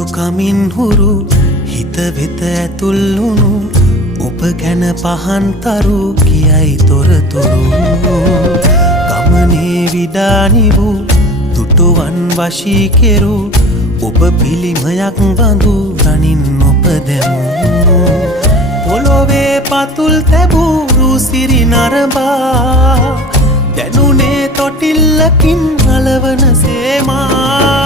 දුටුකමින් හුරු හිත වෙත ඇතුල්ලුණු ඔබ ගැන පහන්තරු කියයි තොරතුරු ගමනේ විඩානි වූ දුටුවන් වශී කෙරු ඔබ පිළිමයක් බඳු රනින් ඔබ දැමූ පොළොවේ පතුල් තැබූ රුසිරි නරඹා දැනුනේ තොටිල්ලකින් අලවන සේමා